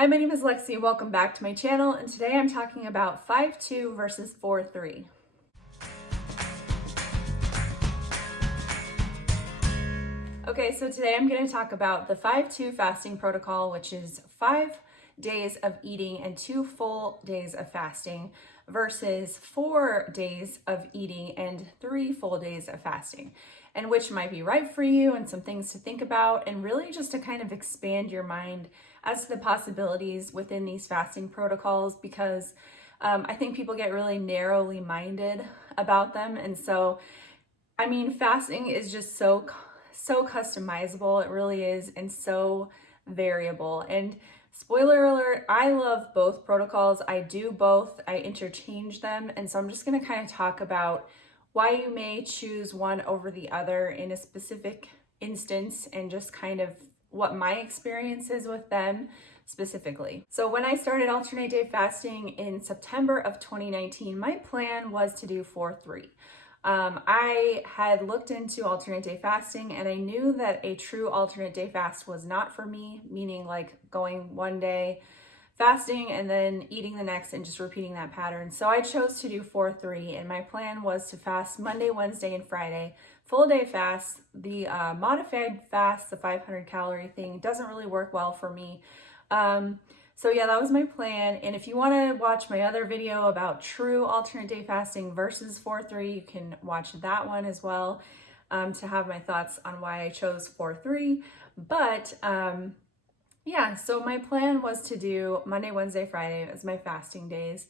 Hi, my name is Lexi. Welcome back to my channel, and today I'm talking about 5-2 versus 4-3. Okay, so today I'm going to talk about the 5-2 fasting protocol, which is 5 days of eating and 2 full days of fasting versus 4 days of eating and 3 full days of fasting, and which might be right for you and some things to think about, and really just to kind of expand your mind as to the possibilities within these fasting protocols, because I think people get really narrowly minded about them. And so, I mean, fasting is just so customizable. It really is, and so variable. And spoiler alert, I love both protocols. I do both. I interchange them. And so I'm just going to kind of talk about why you may choose one over the other in a specific instance, and just kind of what my experience is with them specifically. So when I started alternate day fasting in September of 2019, my plan was to do 4-3. I had looked into alternate day fasting, and I knew that a true alternate day fast was not for me, meaning like going one day fasting and then eating the next and just repeating that pattern. So I chose to do 4-3, and my plan was to fast Monday, Wednesday, and Friday, full day fast. The modified fast, the 500 calorie thing, doesn't really work well for me. So yeah, that was my plan. And if you want to watch my other video about true alternate day fasting versus 4-3, you can watch that one as well, to have my thoughts on why I chose 4-3. But yeah, so my plan was to do Monday, Wednesday, Friday as my fasting days.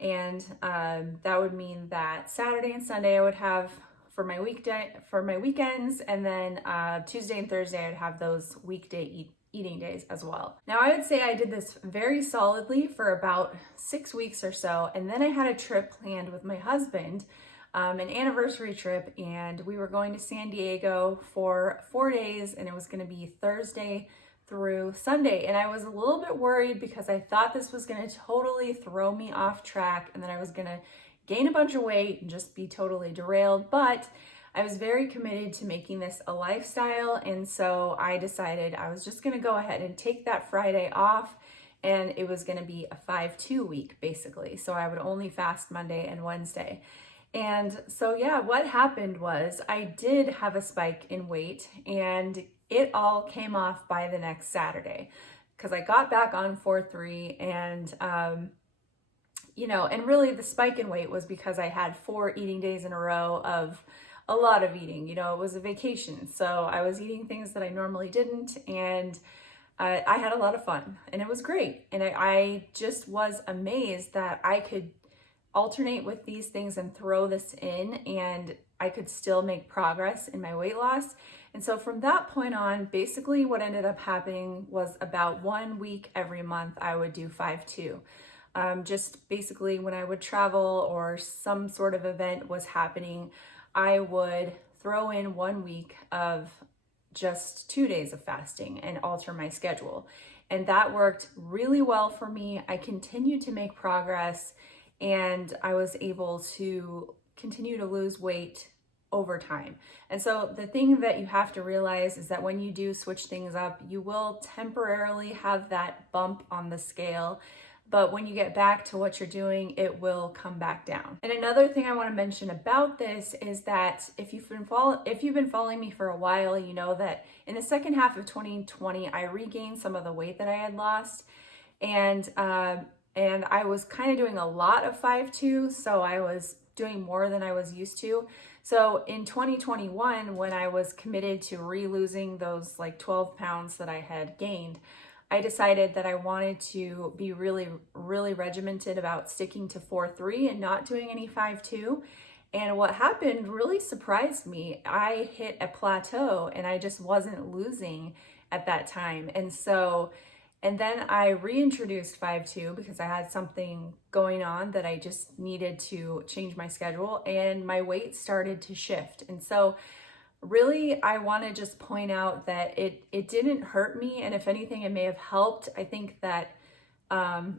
And that would mean that Saturday and Sunday I would have for my weekends, and then Tuesday and Thursday I'd have those weekday eating days as well. Now, I would say I did this very solidly for about 6 weeks or so, and then I had a trip planned with my husband, an anniversary trip, and we were going to San Diego for 4 days, and it was going to be Thursday through Sunday. And I was a little bit worried because I thought this was going to totally throw me off track, and then I was going to gain a bunch of weight and just be totally derailed. But I was very committed to making this a lifestyle, and so I decided I was just going to go ahead and take that Friday off, and it was going to be a 5-2 week basically. So I would only fast Monday and Wednesday. And so yeah, what happened was I did have a spike in weight, and it all came off by the next Saturday because I got back on 4-3, and and really the spike in weight was because I had 4 eating days in a row of a lot of eating. It was a vacation, so I was eating things that I normally didn't, and I had a lot of fun, and it was great. And I just was amazed that I could alternate with these things and throw this in, and I could still make progress in my weight loss. And so from that point on, basically what ended up happening was about 1 week every month I would do 5-2. Just basically when I would travel or some sort of event was happening, I would throw in 1 week of just 2 days of fasting and alter my schedule. And that worked really well for me. I continued to make progress, and I was able to continue to lose weight over time. And so the thing that you have to realize is that when you do switch things up, you will temporarily have that bump on the scale. But when you get back to what you're doing, it will come back down. And another thing I want to mention about this is that if you've been following me for a while, you know that in the second half of 2020, I regained some of the weight that I had lost, and I was kind of doing a lot of 5-2, so I was doing more than I was used to. So in 2021, when I was committed to re-losing those like 12 pounds that I had gained, I decided that I wanted to be really, really regimented about sticking to 4-3 and not doing any 5-2. And what happened really surprised me. I hit a plateau, and I just wasn't losing at that time. And then I reintroduced 5-2 because I had something going on that I just needed to change my schedule, and my weight started to shift. And so really, I want to just point out that it didn't hurt me, and if anything, it may have helped. I think that, to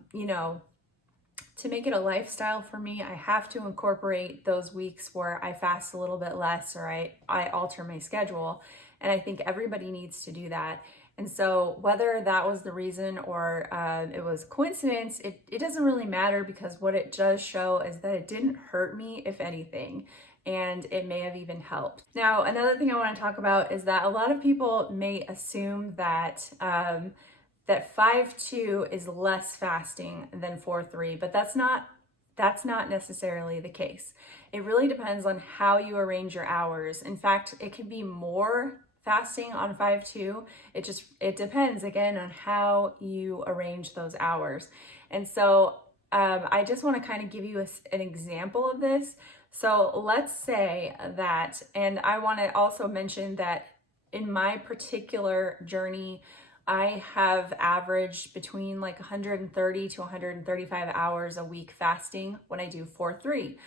make it a lifestyle for me, I have to incorporate those weeks where I fast a little bit less, or I alter my schedule, and I think everybody needs to do that. And so whether that was the reason or it was coincidence, it doesn't really matter, because what it does show is that it didn't hurt me, if anything, and it may have even helped. Now, another thing I want to talk about is that a lot of people may assume that that 5-2 is less fasting than 4-3, but that's not necessarily the case. It really depends on how you arrange your hours. In fact, it can be more fasting on 5-2. It depends again on how you arrange those hours. And so I just want to kind of give you an example of this. So let's say that, and I want to also mention that in my particular journey, I have averaged between like 130 to 135 hours a week fasting when I do 4-3.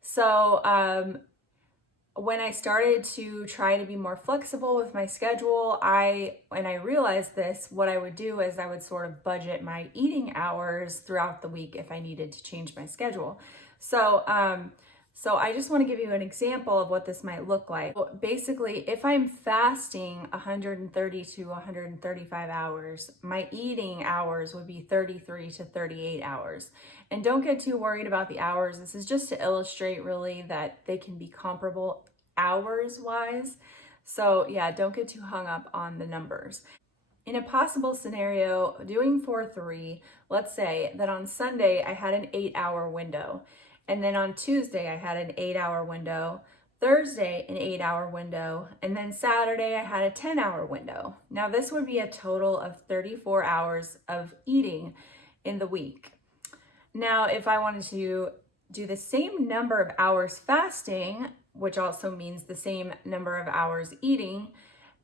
So when I started to try to be more flexible with my schedule, when I realized this, what I would do is I would sort of budget my eating hours throughout the week if I needed to change my schedule. So I just want to give you an example of what this might look like. Basically, if I'm fasting 130 to 135 hours, my eating hours would be 33 to 38 hours. And don't get too worried about the hours. This is just to illustrate really that they can be comparable hours-wise. So yeah, don't get too hung up on the numbers. In a possible scenario, doing 4-3, let's say that on Sunday I had an 8-hour window. And then on Tuesday, I had an 8-hour window, Thursday, an 8-hour window, and then Saturday, I had a 10-hour window. Now, this would be a total of 34 hours of eating in the week. Now, if I wanted to do the same number of hours fasting, which also means the same number of hours eating,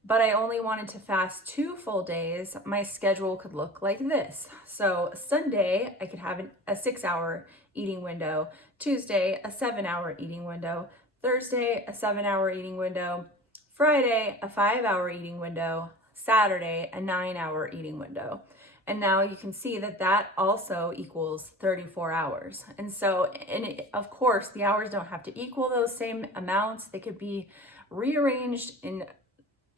but I only wanted to fast 2 full days, my schedule could look like this. So Sunday, I could have a 6-hour eating window, Tuesday, a 7-hour eating window, Thursday, a 7-hour eating window, Friday, a 5-hour eating window, Saturday, a 9-hour eating window. And now you can see that that also equals 34 hours. And so, of course, the hours don't have to equal those same amounts. They could be rearranged in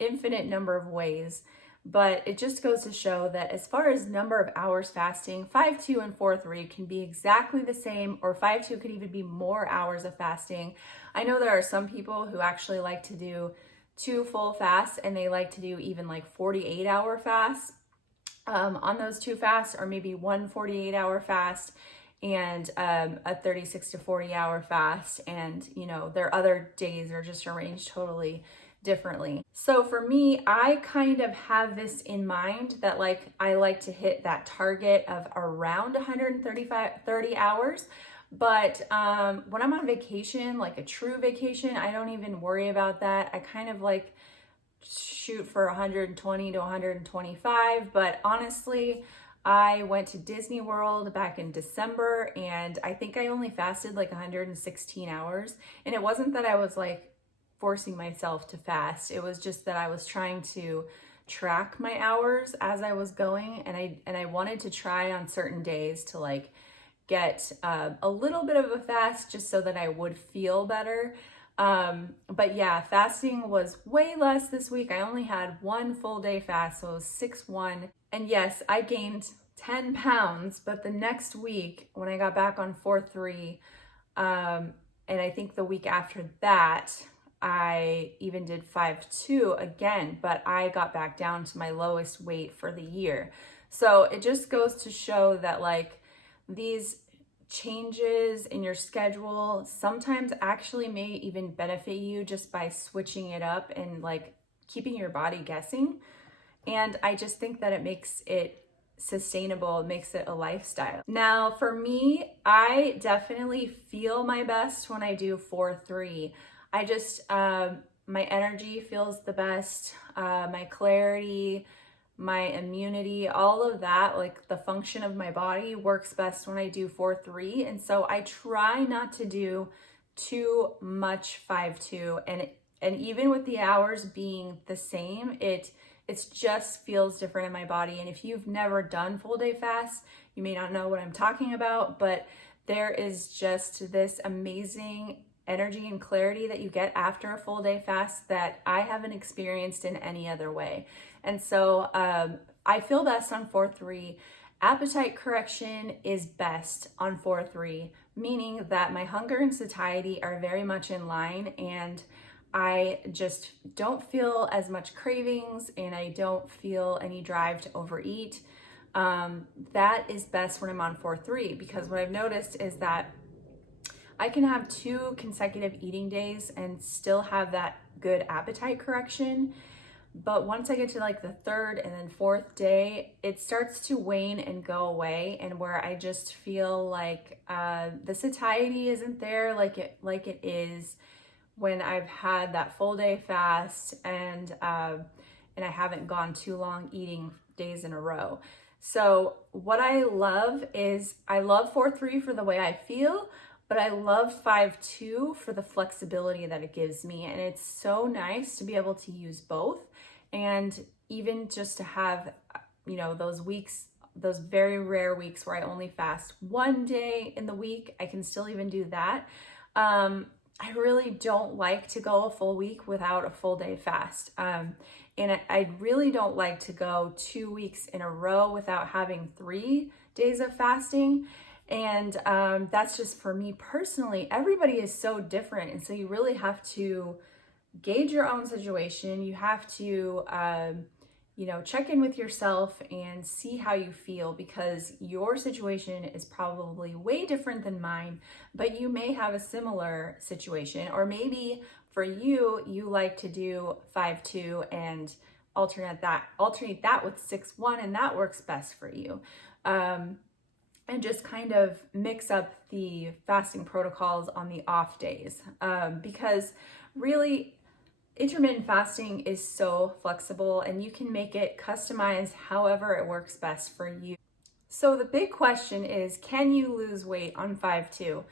infinite number of ways, but it just goes to show that as far as number of hours fasting, 5-2 and 4-3 can be exactly the same, or 5-2 could even be more hours of fasting. I know there are some people who actually like to do 2 full fasts, and they like to do even like 48-hour fasts on those 2 fasts, or maybe 1 48-hour fast and a 36 to 40-hour fast. And, you know, their other days are just arranged totally differently. So for me, I kind of have this in mind that like I like to hit that target of around 30 hours. But when I'm on vacation, like a true vacation, I don't even worry about that. I kind of like shoot for 120 to 125. But honestly, I went to Disney World back in December, and I think I only fasted like 116 hours. And it wasn't that I was like forcing myself to fast. It was just that I was trying to track my hours as I was going, and I wanted to try on certain days to like get a little bit of a fast just so that I would feel better. But yeah, fasting was way less this week. I only had 1 full day fast, so it was 6-1. And yes, I gained 10 pounds, but the next week when I got back on 4-3, and I think the week after that, I even did 5-2 again, but I got back down to my lowest weight for the year. So it just goes to show that like these changes in your schedule sometimes actually may even benefit you just by switching it up and like keeping your body guessing. And I just think that it makes it sustainable, it makes it a lifestyle. Now for me, I definitely feel my best when I do 4-3. I just, my energy feels the best, my clarity, my immunity, all of that, like the function of my body works best when I do 4-3. And so I try not to do too much 5-2. And even with the hours being the same, it just feels different in my body. And if you've never done full day fast, you may not know what I'm talking about, but there is just this amazing energy and clarity that you get after a full day fast that I haven't experienced in any other way. And so I feel best on 4-3. Appetite correction is best on 4-3, meaning that my hunger and satiety are very much in line, and I just don't feel as much cravings and I don't feel any drive to overeat. That is best when I'm on 4-3, because what I've noticed is that I can have 2 consecutive eating days and still have that good appetite correction. But once I get to like the 3rd and then 4th day, it starts to wane and go away, and where I just feel like the satiety isn't there like it is when I've had that full day fast and I haven't gone too long eating days in a row. So what I love is I love 4-3 for the way I feel, but I love 5-2 for the flexibility that it gives me. And it's so nice to be able to use both. And even just to have, you know, those weeks, those very rare weeks where I only fast 1 day in the week, I can still even do that. I really don't like to go a full week without a full day fast. And I really don't like to go 2 weeks in a row without having 3 days of fasting. And that's just for me personally. Everybody is so different. And so you really have to gauge your own situation. You have to, you know, check in with yourself and see how you feel, because your situation is probably way different than mine, but you may have a similar situation. Or maybe for you, you like to do 5-2 and alternate that with 6-1, and that works best for you. And just kind of mix up the fasting protocols on the off days, because really intermittent fasting is so flexible and you can make it customized however it works best for you. So the big question is, can you lose weight on 5-2?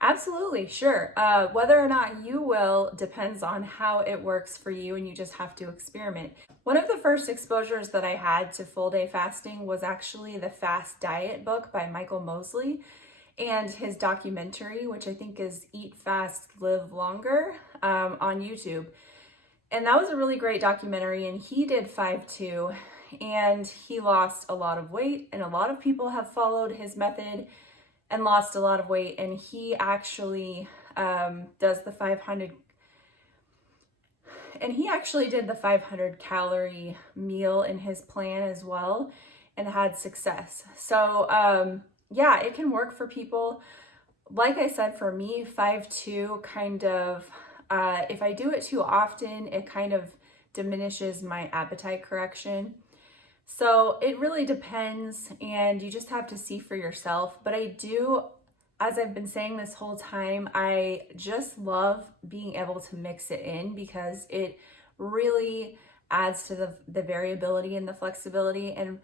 Absolutely, sure. Whether or not you will depends on how it works for you, and you just have to experiment. One of the first exposures that I had to full day fasting was actually the Fast Diet book by Michael Mosley and his documentary, which I think is Eat Fast, Live Longer, on YouTube. And that was a really great documentary, and he did 5-2 and he lost a lot of weight, and a lot of people have followed his method and lost a lot of weight. And he actually does the 500, and he actually did the 500 calorie meal in his plan as well and had success. So yeah, it can work for people. Like I said, for me, 5-2 kind of, if I do it too often, it kind of diminishes my appetite correction. So it really depends, and you just have to see for yourself. But I do, as I've been saying this whole time, I just love being able to mix it in, because it really adds to the variability and the flexibility. And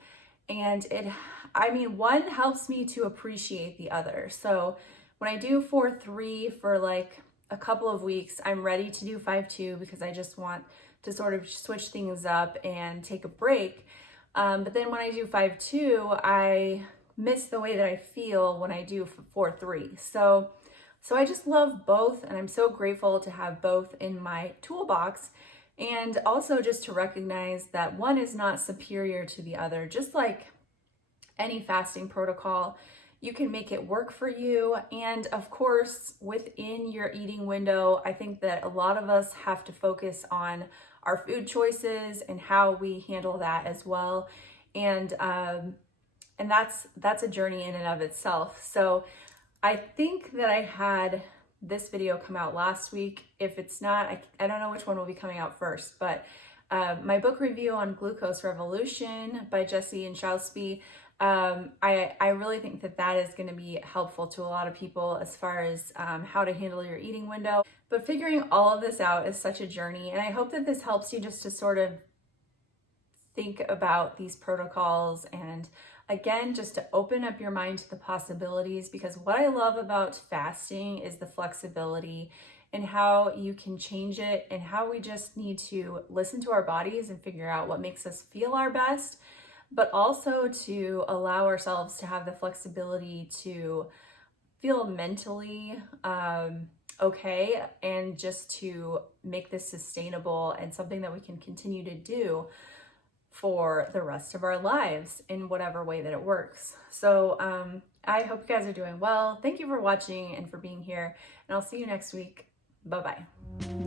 it, I mean, one helps me to appreciate the other. So when I do 4-3 for like a couple of weeks, I'm ready to do 5-2 because I just want to sort of switch things up and take a break. But then when I do 5-2, I miss the way that I feel when I do 4-3. So I just love both, and I'm so grateful to have both in my toolbox, and also just to recognize that one is not superior to the other. Just like any fasting protocol, you can make it work for you. And of course, within your eating window, I think that a lot of us have to focus on our food choices and how we handle that as well. And that's a journey in and of itself. So I think that I had this video come out last week. If it's not, I don't know which one will be coming out first, but my book review on Glucose Revolution by Jesse and Shausby, I really think that is going to be helpful to a lot of people as far as how to handle your eating window. But figuring all of this out is such a journey, and I hope that this helps you just to sort of think about these protocols, and again, just to open up your mind to the possibilities, because what I love about fasting is the flexibility and how you can change it, and how we just need to listen to our bodies and figure out what makes us feel our best, but also to allow ourselves to have the flexibility to feel mentally okay, and just to make this sustainable and something that we can continue to do for the rest of our lives in whatever way that it works. So I hope you guys are doing well. Thank you for watching and for being here, and I'll see you next week. Bye-bye.